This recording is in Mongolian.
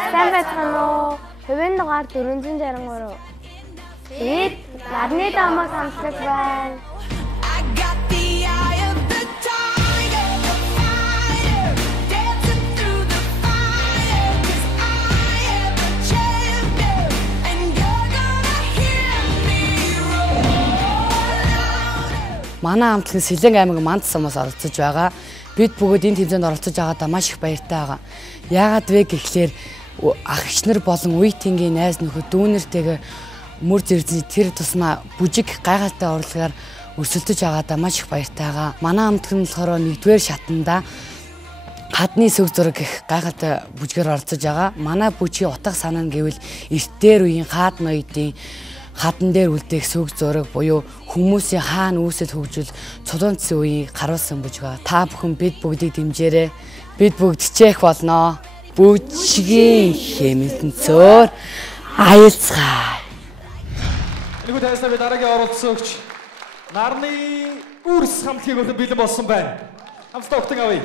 Сайн байцгаана уу? Хувийн дугаар 463. Бид нарны дамаг хамтлаг байна. Манай хамтлагийн Сэлэнг аймаг Манд сумаас оролцож байгаа. Бид бүгд энэ тэмцээнд оролцож байгаадаа маш их баяртай байгаа. Яагаад вэ гэхлээр ах эгч нар болон үе тэнгийн найз нөхөд дүүнэртэйгээ мөр зэрзний тэр тусмаа бүжиг гайхалтай урлагаар өрсөлдөж байгаадаа маш их баяртай байгаа. Манай хамтлаг нь болохоор 1-р шатанда хадны сүг зураг гэх гайхалтай бүжгээр оролцож байгаа. Манай бүжгийн утга санаа нь гэвэл эрт дээр үеийн хаад ноёдын хадан дээр үлдээх сүг зураг буюу хүмүүсийн хаана үүсэл хөгжил цулуунцсан үеийг харуулсан бүжиг ба та бүхэн бид бүгдийг дэмжээрэй. Бид бүгд хичээх болноо. Бүжгийн хэмнэлцөөр аялцгаая. Энэхүү тайснаа би дараагийн оролцогч нарны үрс хамтлагийг өргөн бэлэн болсон байна. Хамтдаа өгтөн авъя.